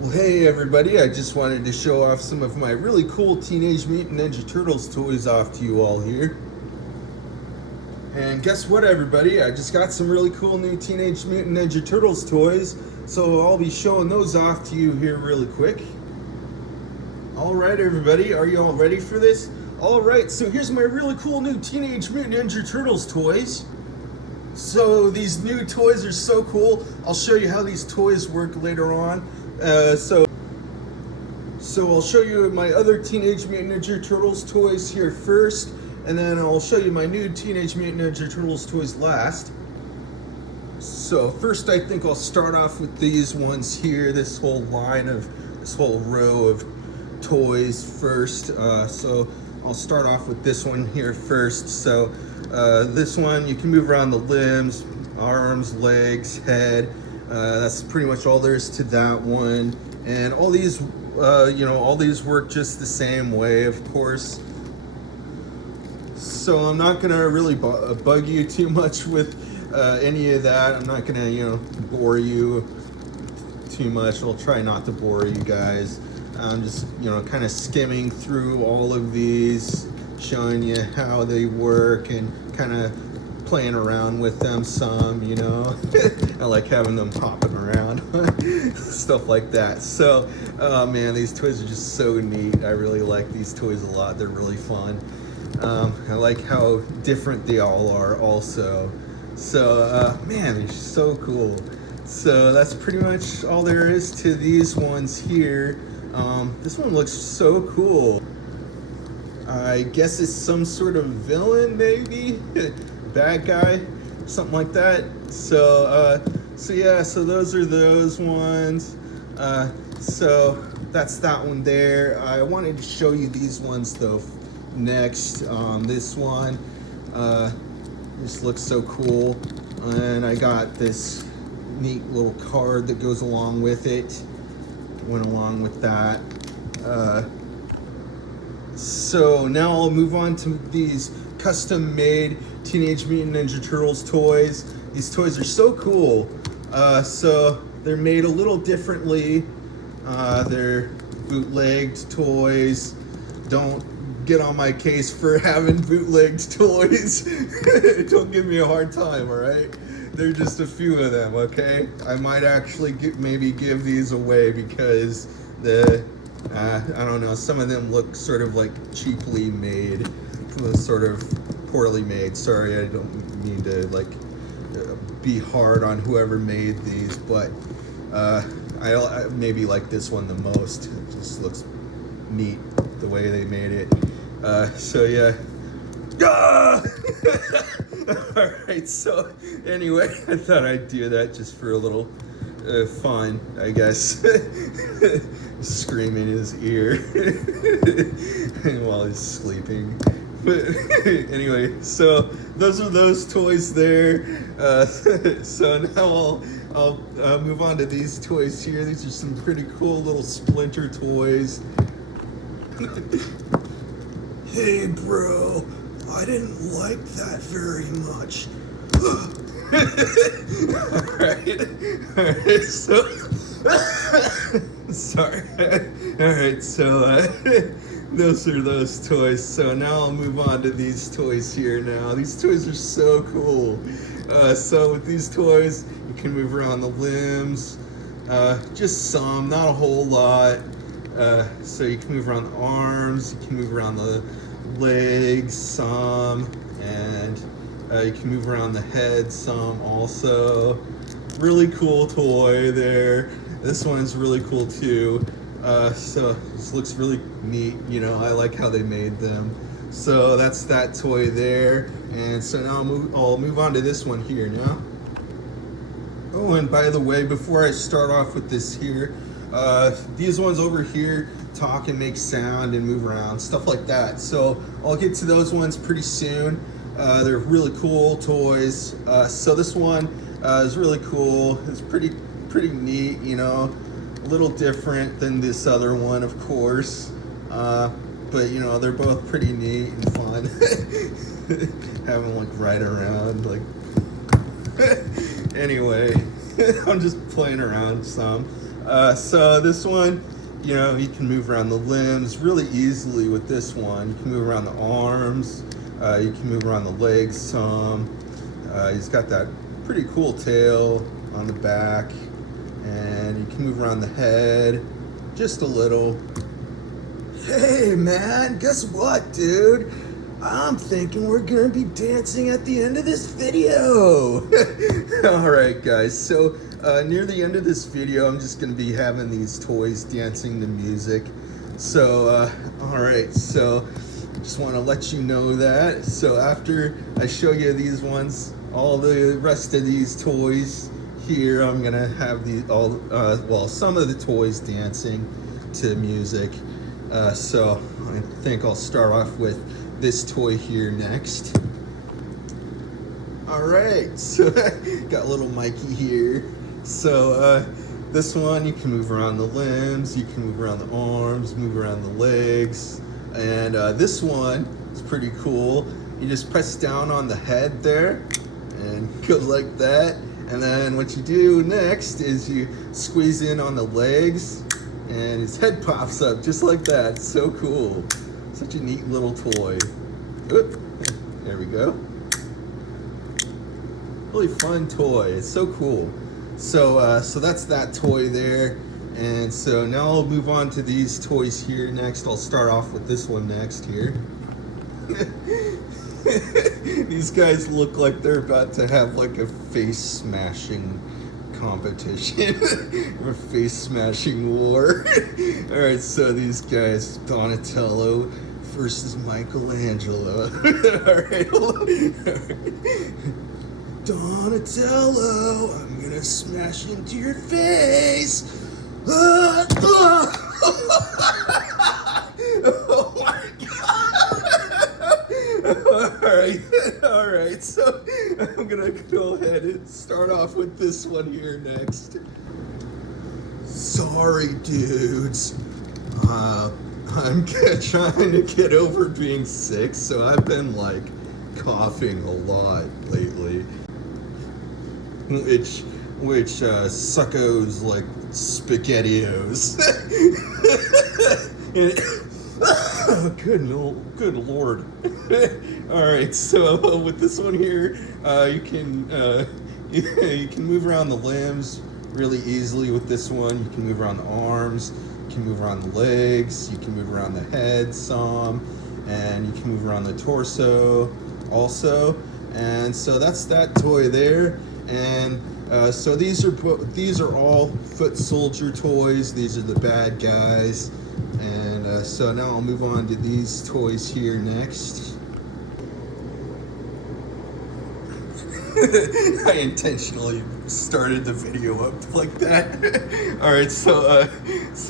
Well, hey everybody, I just wanted to show off some of my really cool Teenage Mutant Ninja Turtles toys off to you all here. And guess what everybody, I just got some really cool new Teenage Mutant Ninja Turtles toys, so I'll be showing those off to you here really quick. Alright everybody, are you all ready for this? Alright, so here's my really cool new Teenage Mutant Ninja Turtles toys. So these new toys are so cool, I'll show you how these toys work later on. So I'll show you my other Teenage Mutant Ninja Turtles toys here first, and then I'll show you my new Teenage Mutant Ninja Turtles toys last. So first I think I'll start off with these ones here, this whole row of toys first. So I'll start off with this one here first. So this one, you can move around the limbs, arms, legs, head. That's pretty much all there is to that one. And all these, all these work just the same way, of course. So I'm not gonna really bug you too much with any of that. I'm not gonna, bore you too much. I'll try not to bore you guys. I'm just, kind of skimming through all of these, showing you how they work and kind of playing around with them some, I like having them hopping around, stuff like that. So, oh man, these toys are just so neat. I really like these toys a lot. They're really fun. I like how different they all are also. So, man, they're so cool. So that's pretty much all there is to these ones here. This one looks so cool. I guess it's some sort of villain, maybe? Bad guy, something like that. So those are those ones. So that's that one there. I wanted to show you these ones though next. This one, this looks so cool, and I got this neat little card that goes along with it. Went along with that. So now I'll move on to these custom-made Teenage Mutant Ninja Turtles toys. These toys are so cool. So they're made a little differently. They're bootlegged toys. Don't get on my case for having bootlegged toys. Don't give me a hard time, all right? There are just a few of them, okay? I might actually maybe give these away because I don't know, some of them look sort of like cheaply made, sort of poorly made. Sorry, I don't mean to be hard on whoever made these, but I maybe like this one the most. It just looks neat the way they made it. So yeah. Ah! Alright, so anyway, I thought I'd do that just for a little fun, I guess. Scream in his ear while he's sleeping. But anyway, so those are those toys there. So now I'll move on to these toys here. These are some pretty cool little Splinter toys. Hey bro, I didn't like that very much. Alright, so sorry. Alright, so those are those toys. So now I'll move on to these toys here now. These toys are so cool. So with these toys, you can move around the limbs. Just some, not a whole lot. So you can move around the arms, you can move around the legs some, and you can move around the head some also. Really cool toy there. This one's really cool too. So this looks really neat, I like how they made them. So that's that toy there. And so now I'll move on to this one here now. Oh, and by the way, before I start off with this here, these ones over here talk and make sound and move around, stuff like that. So I'll get to those ones pretty soon. They're really cool toys. So this one is really cool. It's pretty neat, a little different than this other one, of course. But they're both pretty neat and fun. Having ride around anyway. I'm just playing around some. So this one, you know, you can move around the limbs really easily with this one. You can move around the arms. You can move around the legs some. He's got that pretty cool tail on the back, and you can move around the head just a little. Hey man, guess what, dude? I'm thinking we're gonna be dancing at the end of this video. Alright guys, so near the end of this video, I'm just gonna be having these toys dancing to music. So, alright, so just wanna let you know that. So after I show you these ones, all the rest of these toys here, I'm gonna have well, some of the toys dancing to music. So I think I'll start off with this toy here next. All right, so got little Mikey here. So this one, you can move around the limbs, you can move around the arms, move around the legs. And this one is pretty cool. You just press down on the head there and go like that. And then what you do next is you squeeze in on the legs and his head pops up just like that. It's so cool. Such a neat little toy. Oop, there we go. Really fun toy. It's so cool. So so that's that toy there. And so now I'll move on to these toys here next. I'll start off with this one next here. These guys look like they're about to have like a face smashing competition or face smashing war. All right, so these guys, Donatello versus Michelangelo. All right, hold on. All right. Donatello, I'm gonna smash into your face. Oh my God. All right, so I'm gonna go ahead and start off with this one here next. Sorry, dudes. I'm trying to get over being sick, so I've been like coughing a lot lately. Which suckos like SpaghettiOs. Good lord. Alright, so with this one here, you can move around the limbs really easily with this one. You can move around the arms, you can move around the legs, you can move around the head some, and you can move around the torso also. And so that's that toy there. And so these are all foot soldier toys. These are the bad guys. And so now I'll move on to these toys here next. I intentionally started the video up like that. All right, so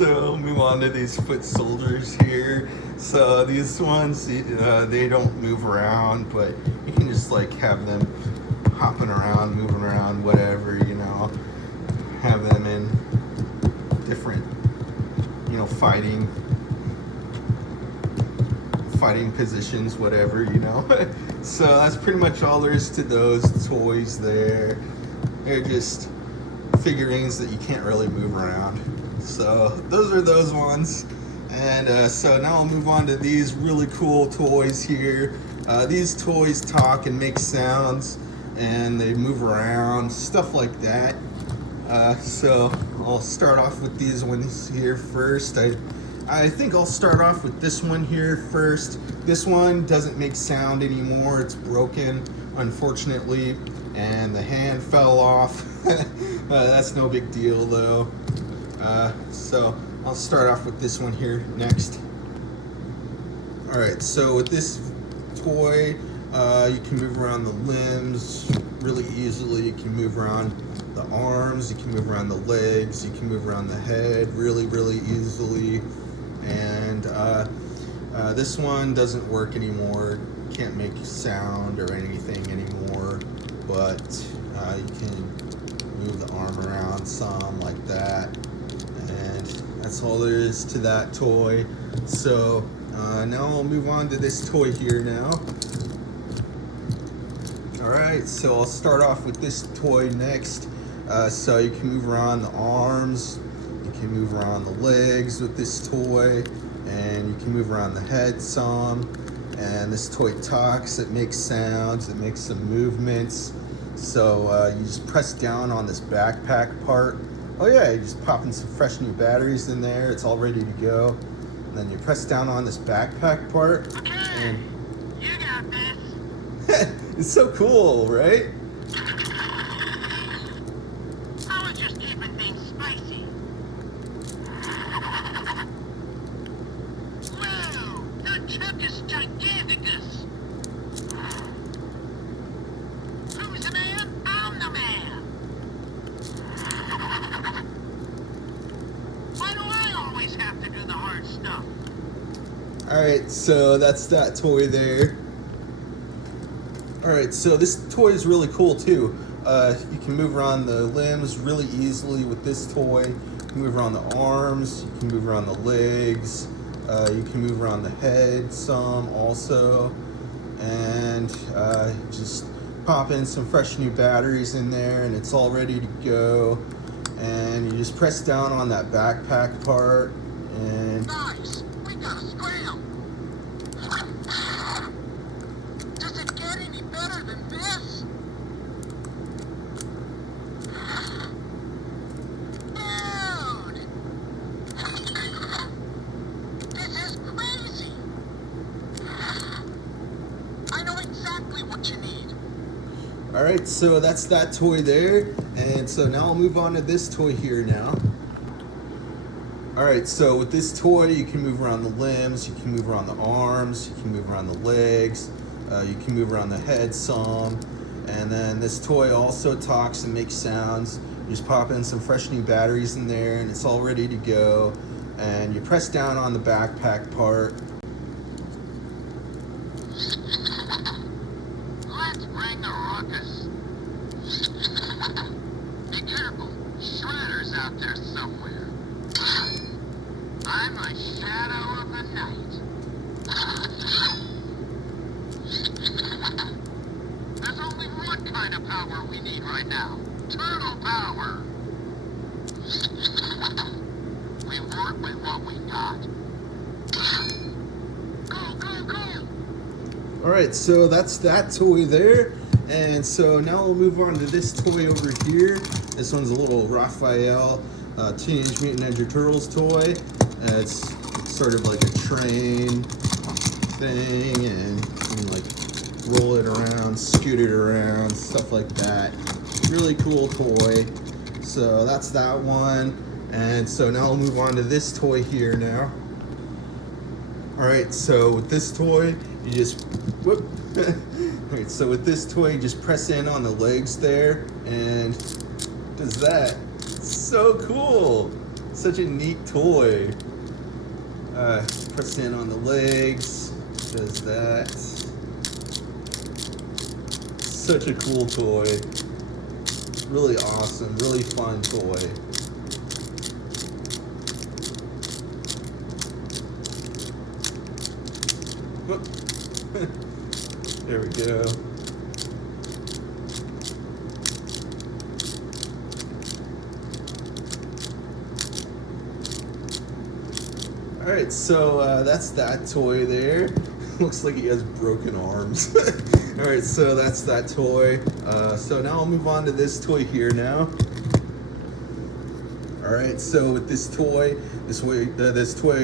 I'll move on to these foot soldiers here. So these ones, they don't move around, but you can just like have them hopping around, moving around, whatever, you know, have them in different, you know, fighting positions, whatever, you know. So that's pretty much all there is to those toys there. They're just figurines that you can't really move around. So those are those ones. And so now I'll move on to these really cool toys here. These toys talk and make sounds, and they move around, stuff like that. So I'll start off with these ones here first. I think I'll start off with this one here first. This one doesn't make sound anymore. It's broken, unfortunately, and the hand fell off. That's no big deal though. So I'll start off with this one here next. All right, so with this toy, you can move around the limbs really easily. You can move around the arms, you can move around the legs, you can move around the head really easily. And this one doesn't work anymore. Can't make sound or anything anymore, but you can move the arm around some like that. And that's all there is to that toy. So now I'll move on to this toy here now. Alright, so I'll start off with this toy next. So you can move around the arms, you can move around the legs with this toy, and you can move around the head some. And this toy talks, it makes sounds, it makes some movements. So you just press down on this backpack part. Oh yeah, you just pop in some fresh new batteries in there, it's all ready to go. And then you press down on this backpack part. Okay, and you got this. It's so cool, right? I was just keeping things spicy. Whoa, the truck is giganticus. Who's the man? I'm the man. Why do I always have to do the hard stuff? Alright, so that's that toy there. Alright, so this toy is really cool too. You can move around the limbs really easily with this toy. You can move around the arms, you can move around the legs, you can move around the head some also. And just pop in some fresh new batteries in there and it's all ready to go. And you just press down on that backpack part and Nice, we got a scram. Does it get any better than this? Dude! This is crazy! I know exactly what you need. Alright, so that's that toy there. And so now I'll move on to this toy here now. Alright, so with this toy you can move around the limbs, you can move around the arms, you can move around the legs, you can move around the head some. And then this toy also talks and makes sounds. You just pop in some fresh new batteries in there and it's all ready to go. And you press down on the backpack part. Let's bring the ruckus. Be careful, Shredder's out there somewhere. I'm a shadow of the night. There's only one kind of power we need right now. Turtle power. We work with what we got. Go, go, go! Alright, so that's that toy there. And so now we'll move on to this toy over here. This one's a little Raphael Teenage Mutant Ninja Turtles toy. It's sort of like a train thing and you can like roll it around, scoot it around, stuff like that. Really cool toy. So that's that one. And so now we'll move on to this toy here now. Alright, so with this toy, you just, whoop. Alright, so with this toy, you just press in on the legs there, and does that. It's so cool. Such a neat toy. Press in on the legs, does that. Such a cool toy. Really awesome, really fun toy. There we go. Alright, so that's that toy there. Looks like he has broken arms. Alright, so that's that toy. So now I'll move on to this toy here now. Alright, so with this toy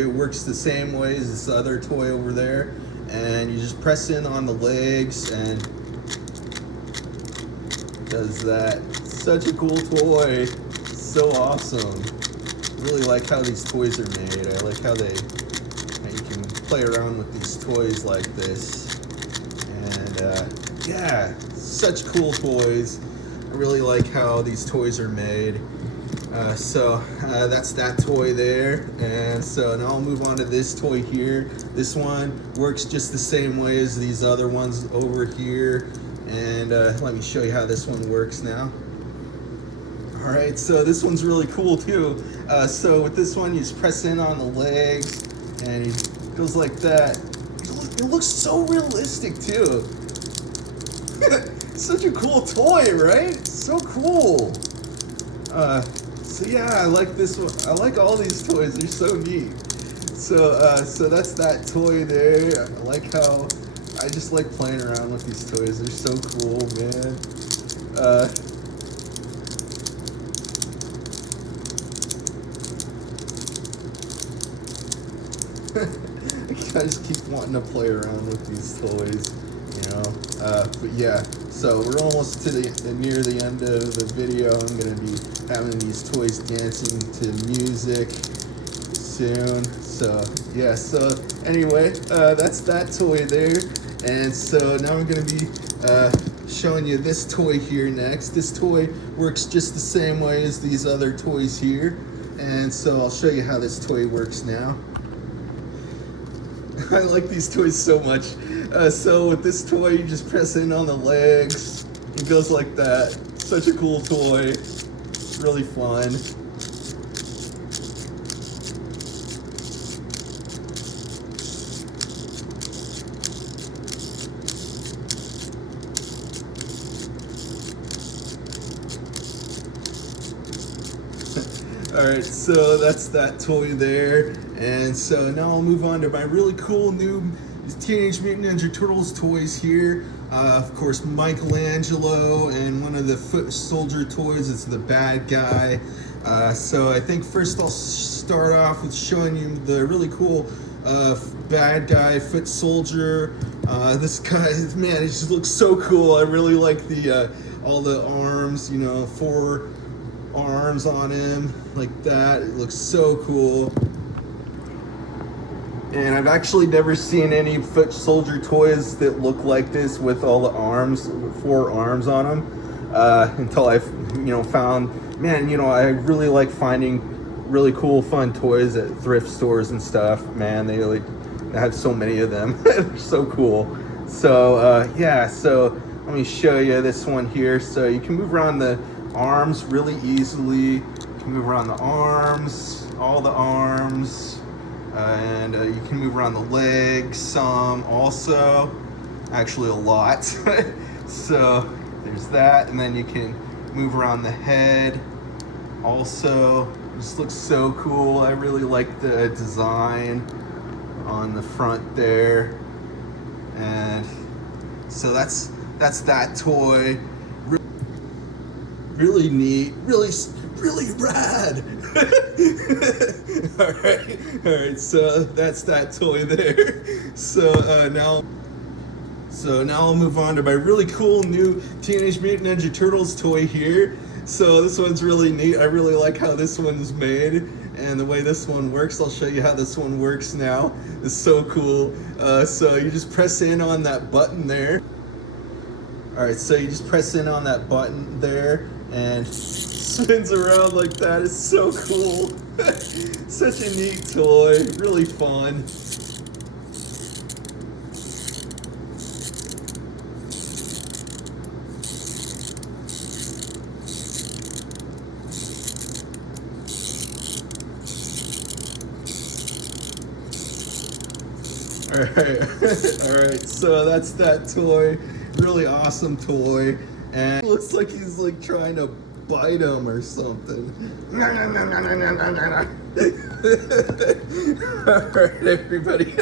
works the same way as this other toy over there. And you just press in on the legs and does that. Such a cool toy. So awesome. Really like how these toys are made. I like how you can play around with these toys like this. And yeah, such cool toys. I really like how these toys are made. So that's that toy there. And so now I'll move on to this toy here. This one works just the same way as these other ones over here. And let me show you how this one works now. Alright, so this one's really cool too. So with this one, you just press in on the legs and it goes like that. It looks so realistic too. Such a cool toy, right? So cool. So yeah, I like this one. I like all these toys. They're so neat. So that's that toy there. I like how I just like playing around with these toys. They're so cool, man. I just keep wanting to play around with these toys, you know. But yeah, so we're almost to near the end of the video. I'm gonna be having these toys dancing to music soon. So yeah, so anyway, that's that toy there. And so now I'm gonna be showing you this toy here next. This toy works just the same way as these other toys here. And so I'll show you how this toy works now. I like these toys so much. So with this toy, you just press in on the legs. It goes like that. Such a cool toy. Really fun. Alright, so that's that toy there. And so now I'll move on to my really cool new Teenage Mutant Ninja Turtles toys here. Of course, Michelangelo, and one of the foot soldier toys is the bad guy. So I think first I'll start off with showing you the really cool bad guy foot soldier. This guy, man, he just looks so cool. I really like the all the arms, you know, 4 arms on him like that. It looks so cool. And I've actually never seen any foot soldier toys that look like this with all the arms, 4 arms on them, until I've, you know, found, man, you know, I really like finding really cool, fun toys at thrift stores and stuff. Man, they have so many of them. They're so cool. So yeah, so let me show you this one here. So you can move around the arms really easily. You can move around the arms, all the arms. And you can move around the legs some also, actually a lot. So there's that, and then you can move around the head also. This looks so cool. I really like the design on the front there. And so that's that toy. Really neat, really rad. all right, so that's that toy there. So now I'll move on to my really cool new Teenage Mutant Ninja Turtles toy here. So this one's really neat. I really like how this one's made and the way this one works. I'll show you how this one works now. It's so cool. So you just press in on that button there. All right, so you just press in on that button there and spins around like that. It's so cool. Such a neat toy, really fun. All right, so that's that toy. Really awesome toy. And it looks like he's like trying to bite him or something. Alright, everybody.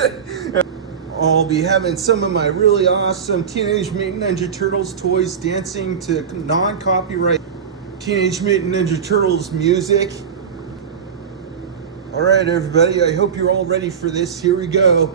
I'll be having some of my really awesome Teenage Mutant Ninja Turtles toys dancing to non-copyright Teenage Mutant Ninja Turtles music. Alright, everybody, I hope you're all ready for this. Here we go.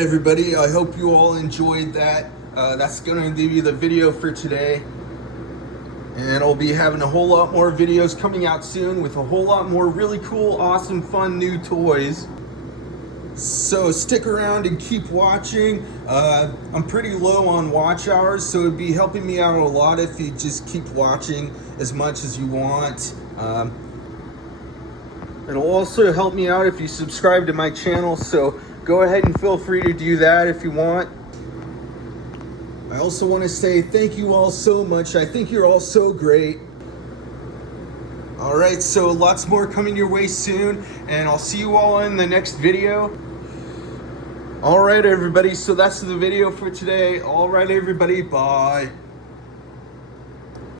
everybody, I hope you all enjoyed that. That's going to be the video for today. And I'll be having a whole lot more videos coming out soon with a whole lot more really cool, awesome, fun new toys. So stick around and keep watching. I'm pretty low on watch hours, so it'd be helping me out a lot if you just keep watching as much as you want. It'll also help me out if you subscribe to my channel, so go ahead and feel free to do that if you want. I also want to say thank you all so much. I think you're all so great. All right, so lots more coming your way soon, and I'll see you all in the next video. All right, everybody, so that's the video for today. All right, everybody, bye.